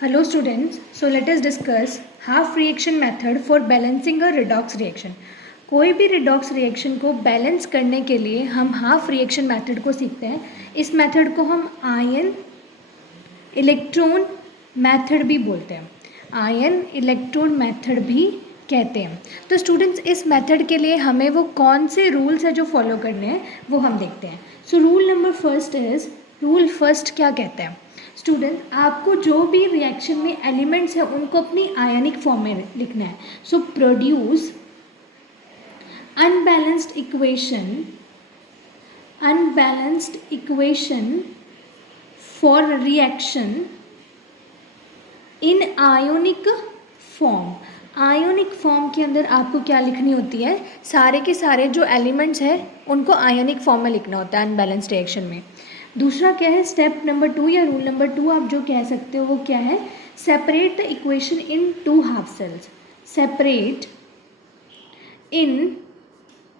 Hello students, so let us discuss half reaction method for balancing a redox reaction. कोई भी redox reaction को balance करने के लिए हम हाफ रिएक्शन मेथड को सीखते हैं. इस मेथड को हम आयन इलेक्ट्रॉन मेथड भी बोलते हैं, आयन इलेक्ट्रॉन मेथड भी कहते हैं. तो स्टूडेंट्स इस मेथड के लिए हमें वो कौन से रूल्स है जो फॉलो करने हैं वो हम देखते हैं. So rule number first is, rule first क्या कहते हैं स्टूडेंट, आपको जो भी रिएक्शन में एलिमेंट्स है उनको अपनी आयनिक फॉर्म में लिखना है. So produce unbalanced equation for reaction in ionic form. Ionic form के अंदर आपको क्या लिखनी होती है, सारे के सारे जो एलिमेंट्स हैं उनको आयोनिक फॉर्म में लिखना होता है अनबैलेंस्ड रिएक्शन में. दूसरा क्या है, स्टेप नंबर 2 या रूल नंबर 2 आप जो कह सकते हो वो क्या है, separate the equation in 2 half cells. Separate in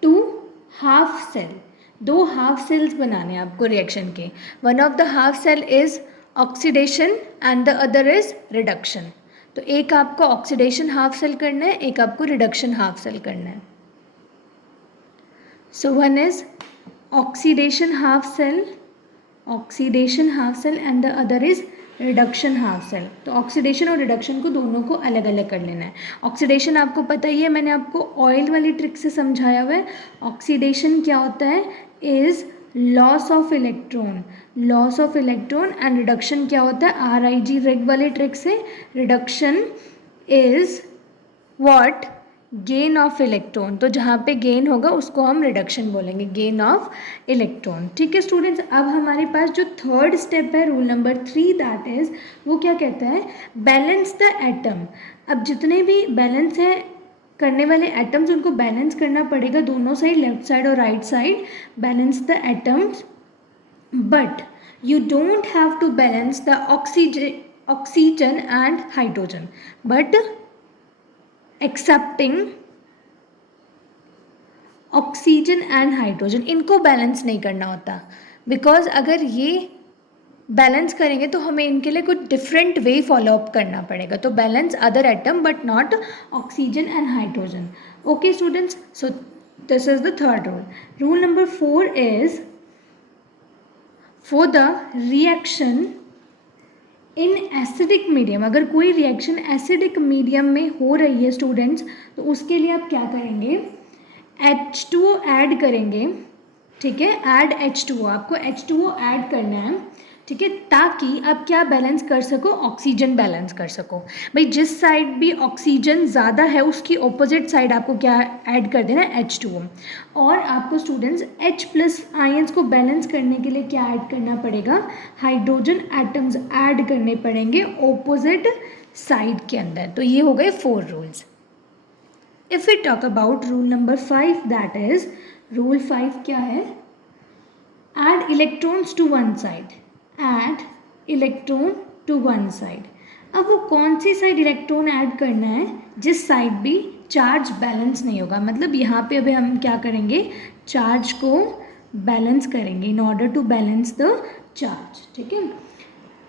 2 half cell, 2 half cells बनाने हैं आपको रिएक्शन के. One of the half cell is oxidation and the other is reduction. तो एक आपको ऑक्सीडेशन हाफ सेल करना है, एक आपको रिडक्शन हाफ सेल करना है. So one is oxidation half cell and the other is reduction half cell. तो ऑक्सीडेशन और रिडक्शन को दोनों को अलग अलग कर लेना है. ऑक्सीडेशन आपको पता ही है, मैंने आपको ऑयल वाली ट्रिक से समझाया हुआ है. ऑक्सीडेशन क्या होता है, is loss of electron and reduction क्या होता है, RIG रेग वाले ट्रिक से. Reduction is what, gain of electron. तो जहाँ पे गेन होगा उसको हम रिडक्शन बोलेंगे, गेन ऑफ इलेक्ट्रॉन. ठीक है स्टूडेंट्स, अब हमारे पास जो थर्ड स्टेप है रूल नंबर 3, दैट इज, वो क्या कहता है, बैलेंस द एटम. अब जितने भी बैलेंस है करने वाले एटम्स उनको बैलेंस करना पड़ेगा, दोनों साइड, लेफ्ट साइड और right side. Balance the atoms, but you don't have to balance the oxygen and hydrogen, but accepting oxygen and hydrogen इनको बैलेंस नहीं करना होता, बिकॉज अगर ये बैलेंस करेंगे तो हमें इनके लिए कुछ डिफरेंट वे फॉलो अप करना पड़ेगा. तो balance other atom but not oxygen and hydrogen. Okay students, so this is the third rule. Rule number 4 is, for the reaction in acidic medium. अगर कोई रिएक्शन एसिडिक मीडियम में हो रही है students, तो उसके लिए आप क्या करेंगे, H2O ऐड करेंगे. ठीक है, ऐड H2O, आपको H2O ऐड करना है. ठीक है, ताकि आप क्या बैलेंस कर सको, ऑक्सीजन बैलेंस कर सको. भाई जिस साइड भी ऑक्सीजन ज़्यादा है उसकी ऑपोजिट साइड आपको क्या ऐड कर देना है, H2O. और आपको स्टूडेंट्स H+ आयंस को बैलेंस करने के लिए क्या ऐड करना पड़ेगा, हाइड्रोजन एटम्स ऐड करने पड़ेंगे ऑपोजिट साइड के अंदर. तो ये हो गए 4 rules. If we talk about rule number 5, that is, rule 5 क्या है, add electrons to one side. Add electron to one side. अब वो कौन सी साइड इलेक्ट्रॉन ऐड करना है, जिस साइड भी चार्ज बैलेंस नहीं होगा. मतलब यहाँ पे अभी हम क्या करेंगे, चार्ज को बैलेंस करेंगे, in order to balance the charge. ठीक है,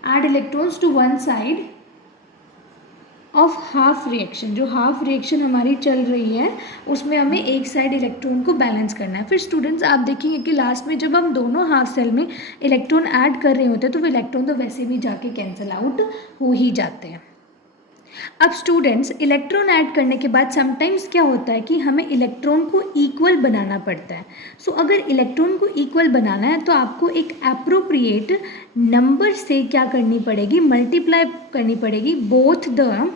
add electrons to one side of half reaction. जो हाफ रिएक्शन हमारी चल रही है उसमें हमें एक साइड इलेक्ट्रॉन को बैलेंस करना है. फिर स्टूडेंट्स आप देखेंगे कि लास्ट में जब हम दोनों हाफ सेल में इलेक्ट्रॉन ऐड कर रहे होते हैं तो वो इलेक्ट्रॉन तो वैसे भी जाके कैंसिल आउट हो ही जाते हैं. अब स्टूडेंट्स इलेक्ट्रॉन ऐड करने के बाद समटाइम्स क्या होता है कि हमें इलेक्ट्रॉन को इक्वल बनाना पड़ता है. सो अगर इलेक्ट्रॉन को इक्वल बनाना है तो आपको एक एप्रोप्रिएट नंबर से क्या करनी पड़ेगी, मल्टीप्लाई करनी पड़ेगी बोथ द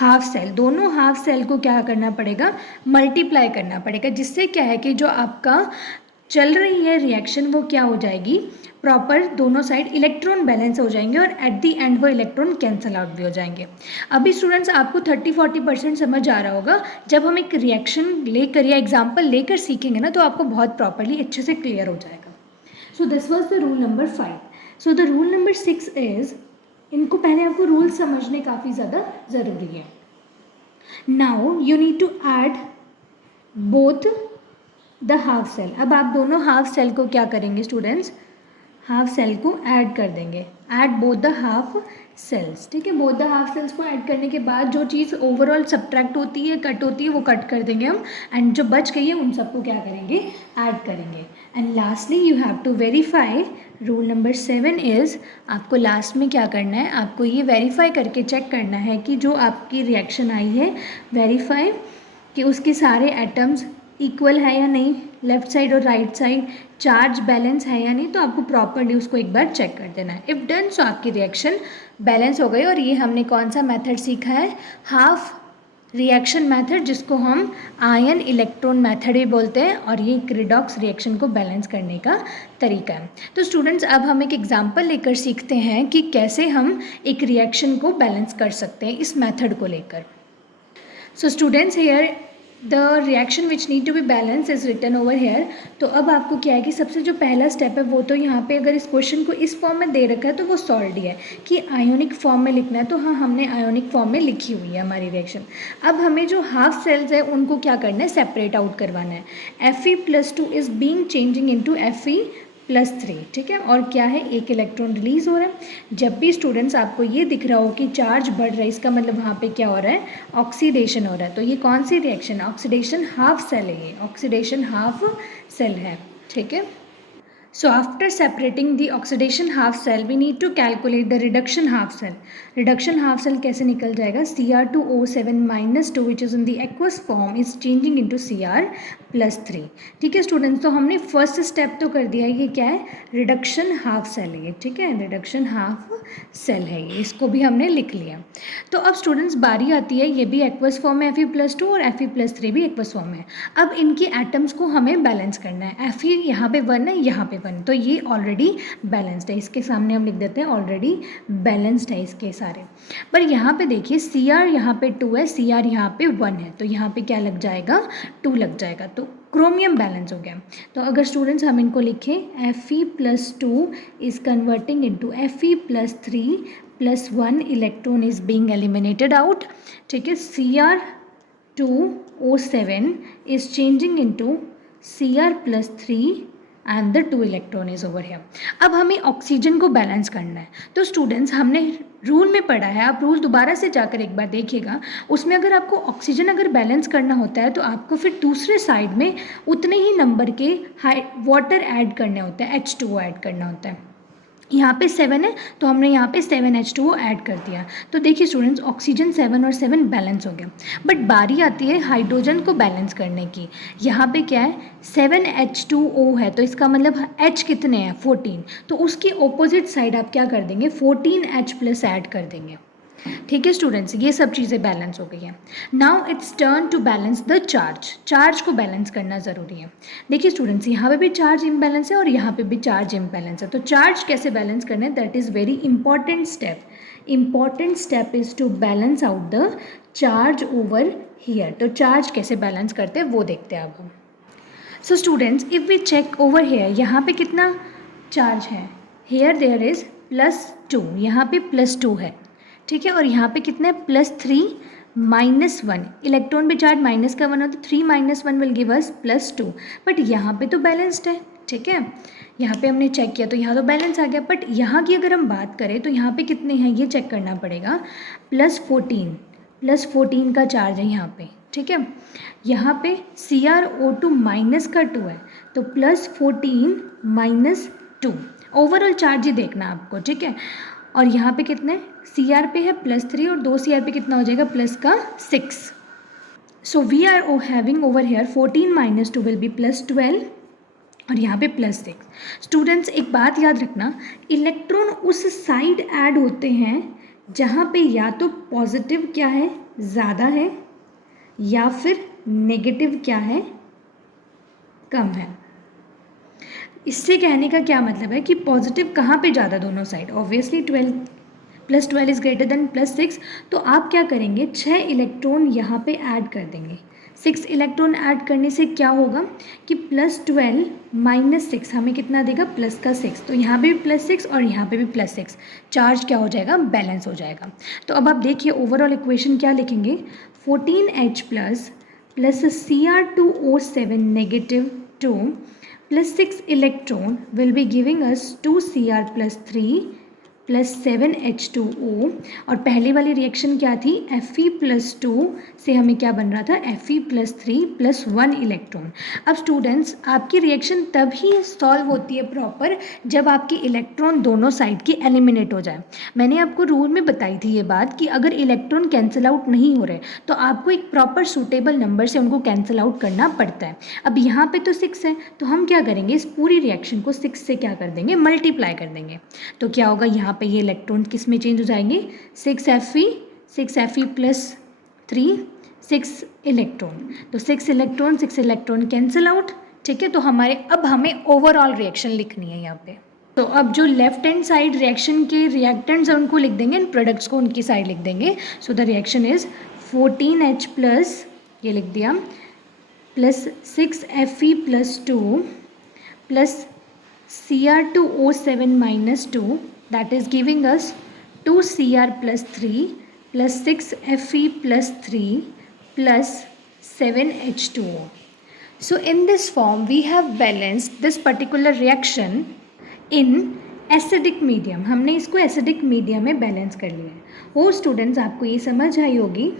हाफ सेल. दोनों हाफ सेल को क्या करना पड़ेगा, मल्टीप्लाई करना पड़ेगा, जिससे क्या है कि जो आपका चल रही है रिएक्शन वो क्या हो जाएगी, प्रॉपर दोनों साइड इलेक्ट्रॉन बैलेंस हो जाएंगे और एट दी एंड वो इलेक्ट्रॉन कैंसिल आउट भी हो जाएंगे. अभी स्टूडेंट्स आपको 30-40% समझ आ रहा होगा. जब हम एक रिएक्शन लेकर या एग्जाम्पल लेकर सीखेंगे ना तो आपको बहुत प्रॉपरली अच्छे से क्लियर हो जाएगा. So this was the rule number 5. So the rule number 6 is, इनको पहले आपको रूल समझने काफ़ी ज़्यादा ज़रूरी है. Now you need to add both the half cell. अब आप दोनों हाफ सेल को क्या करेंगे स्टूडेंट्स, हाफ सेल को ऐड कर देंगे, add both the half cells, ठीक है। बोथ द हाफ सेल्स को ऐड करने के बाद जो चीज़ ओवरऑल सब्ट्रैक्ट होती है, कट होती है, वो कट कर देंगे हम, एंड जो बच गई है उन सबको क्या करेंगे, ऐड करेंगे। And lastly you have to verify, rule number 7 is, आपको लास्ट में क्या करना है, आपको ये वेरीफाई करके चेक करना है कि जो आपकी रिएक्शन आई है, वेरीफाई कि उसके सारे एटम्स इक्वल है या नहीं, लेफ्ट साइड और राइट साइड चार्ज बैलेंस है या नहीं, तो आपको प्रॉपरली उसको एक बार चेक कर देना है। इफ़ डन, सो आपकी रिएक्शन बैलेंस हो गई। और ये हमने कौन सा मेथड सीखा है, हाफ रिएक्शन मेथड, जिसको हम आयन इलेक्ट्रॉन मेथड भी बोलते हैं, और ये रिडॉक्स रिएक्शन को बैलेंस करने का तरीका है। तो स्टूडेंट्स, अब हम एक एग्जांपल लेकर सीखते हैं कि कैसे हम एक रिएक्शन को बैलेंस कर सकते हैं इस मेथड को लेकर। So students, here the reaction which need to be balance is written over here. तो अब आपको क्या है कि सबसे जो पहला स्टेप है वो तो यहाँ पे अगर इस क्वेश्चन को इस फॉर्म में दे रखा है तो वो सॉल्व है कि आयोनिक फॉर्म में लिखना है, तो हाँ हमने आयोनिक फॉर्म में लिखी हुई है हमारी रिएक्शन। अब हमें जो हाफ सेल्स है उनको क्या करना है, सेपरेट आउट करवाना है। Fe+2 is being changing into Fe+3, ठीक है। और क्या है, एक इलेक्ट्रॉन रिलीज हो रहा है। जब भी स्टूडेंट्स आपको ये दिख रहा हो कि चार्ज बढ़ रहा है, इसका मतलब वहाँ पे क्या हो रहा है, ऑक्सीडेशन हो रहा है। तो ये कौन सी रिएक्शन, ऑक्सीडेशन हाफ सेल है, ये ऑक्सीडेशन हाफ सेल है, ठीक है। So after separating the oxidation half cell, we need to calculate the reduction half cell. Reduction half cell कैसे निकल जाएगा, Cr2O7-2 which is in the aqueous form is changing into Cr+3, ठीक है students. तो हमने फर्स्ट स्टेप तो कर दिया है, ये क्या है, रिडक्शन हाफ सेल है ये, ठीक है, रिडक्शन हाफ सेल है ये, इसको भी हमने लिख लिया। तो अब स्टूडेंट्स बारी आती है, ये भी एक्वस फॉर्म है Fe+2 और Fe+3 भी एक्वस फॉर्म है। अब इनके एटम्स को हमें बैलेंस करना है। Fe यहाँ पे 1 है, यहाँ पे 1, तो ये ऑलरेडी बैलेंस्ड है, इसके सामने हम लिख देते हैं ऑलरेडी बैलेंस्ड है इसके सारे। पर यहाँ पे देखिए Cr यहाँ पे 2 है, Cr यहाँ पे 1 है, तो यहाँ पे क्या लग जाएगा, 2 लग जाएगा, तो क्रोमियम बैलेंस हो गया। तो अगर स्टूडेंट्स हम इनको लिखें, Fe+2 is converting into Fe+3 +1 electron is being eliminated out, ठीक है। Cr2O7 is changing into Cr+3 and the 2 electron is over here. अब हमें ऑक्सीजन को बैलेंस करना है। तो स्टूडेंट्स हमने रूल में पढ़ा है, आप रूल दोबारा से जाकर एक बार देखिएगा, उसमें अगर आपको ऑक्सीजन अगर बैलेंस करना होता है तो आपको फिर दूसरे साइड में उतने ही नंबर के वाटर ऐड करने होते हैं, H2O ऐड करना होता है। यहाँ पे 7 है तो हमने यहाँ पे 7H2O ऐड कर दिया। तो देखिए स्टूडेंट्स, ऑक्सीजन 7 और 7 बैलेंस हो गया। बट बारी आती है हाइड्रोजन को बैलेंस करने की। यहाँ पे क्या है, 7H2O है, तो इसका मतलब H कितने हैं, 14, तो उसकी ऑपोजिट साइड आप क्या कर देंगे, 14H+ ऐड कर देंगे, ठीक है स्टूडेंट्स। ये सब चीज़ें बैलेंस हो गई हैं। Now it's turn to balance the charge. Charge को बैलेंस करना ज़रूरी है। देखिए स्टूडेंट्स, यहाँ पे भी चार्ज इम्बैलेंस है और यहाँ पे भी चार्ज इम्बैलेंस है। तो चार्ज कैसे बैलेंस करना है, that is very important step. Important step is to balance out the charge over here. तो चार्ज कैसे बैलेंस करते हैं वो देखते हैं अब हम। So students, if we check over here, यहाँ पे कितना चार्ज है, हेयर देयर इज़ +2, यहाँ पे +2 है, ठीक है। और यहाँ पे कितना है, +3 -1, इलेक्ट्रॉन पे चार्ज माइनस का 1 होता है, 3 - 1 विल गिव अस +2। बट यहाँ पे तो बैलेंस्ड है, ठीक है, यहाँ पे हमने चेक किया तो यहाँ तो बैलेंस आ गया। बट यहाँ की अगर हम बात करें तो यहाँ पे कितने हैं ये चेक करना पड़ेगा, +14 का चार्ज है यहाँ पे, ठीक है। यहाँ पे CrO2 - 2 है, तो +14 - 2 ओवरऑल चार्ज ही देखना आपको, ठीक है। और यहाँ पे कितने, Cr पे है +3 और 2 Cr पे कितना हो जाएगा, +6। So we are having over here 14 - 2 will be +12 और यहाँ पे +6। स्टूडेंट्स एक बात याद रखना, इलेक्ट्रॉन उस साइड ऐड होते हैं जहाँ पे या तो पॉजिटिव क्या है, ज़्यादा है, या फिर नेगेटिव क्या है, कम है। इससे कहने का क्या मतलब है कि पॉजिटिव कहाँ पे ज़्यादा, दोनों side, obviously 12 is greater than +6। तो आप क्या करेंगे, 6 इलेक्ट्रॉन यहाँ पे ऐड कर देंगे। 6 इलेक्ट्रॉन ऐड करने से क्या होगा कि +12 - 6 हमें कितना देगा, +6। तो यहाँ पे भी +6 और यहाँ पे भी +6, चार्ज क्या हो जाएगा, बैलेंस हो जाएगा। तो अब आप देखिए ओवरऑल इक्वेशन क्या लिखेंगे, 14H+ + Cr2O7 - 2 plus 6 electron will be giving us 2Cr plus 3 plus 7H2O। और पहली वाली रिएक्शन क्या थी, Fe प्लस 2 से हमें क्या बन रहा था, Fe प्लस 3 प्लस 1 इलेक्ट्रॉन। अब स्टूडेंट्स आपकी रिएक्शन तभी सॉल्व होती है प्रॉपर जब आपके इलेक्ट्रॉन दोनों साइड की एलिमिनेट हो जाए। मैंने आपको रूल में बताई थी ये बात कि अगर इलेक्ट्रॉन कैंसिल आउट नहीं हो रहे तो आपको एक प्रॉपर सूटेबल नंबर से उनको कैंसिल आउट करना पड़ता है। अब यहाँ पे तो 6 है तो हम क्या करेंगे, इस पूरी रिएक्शन को 6 से क्या कर देंगे, मल्टीप्लाई कर देंगे। तो क्या होगा, यहाँ पे ये इलेक्ट्रॉन किस में चेंज हो जाएंगे, 6Fe प्लस 3 6 इलेक्ट्रॉन। तो 6 इलेक्ट्रॉन कैंसिल आउट। ठीक है, तो अब हमें ओवरऑल रिएक्शन लिखनी है यहाँ पे। तो अब जो लेफ्ट हैंड साइड रिएक्शन के रिएक्टेंट्स हैं उनको लिख देंगे, इन प्रोडक्ट्स को उनकी साइड लिख देंगे। So the reaction is 14H plus, ये लिख दिया, plus 6Fe plus 2 plus Cr2O7 minus 2, that is giving us 2Cr plus 3 plus 6Fe plus 3 plus 7H2O. So in this form we have balanced this particular reaction in acidic medium. हमने इसको acidic medium में balance कर लिया है। वो students आपको ये समझ आई होगी।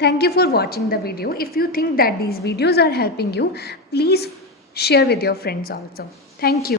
Thank you for watching the video. If you think that these videos are helping you, please share with your friends also. Thank you.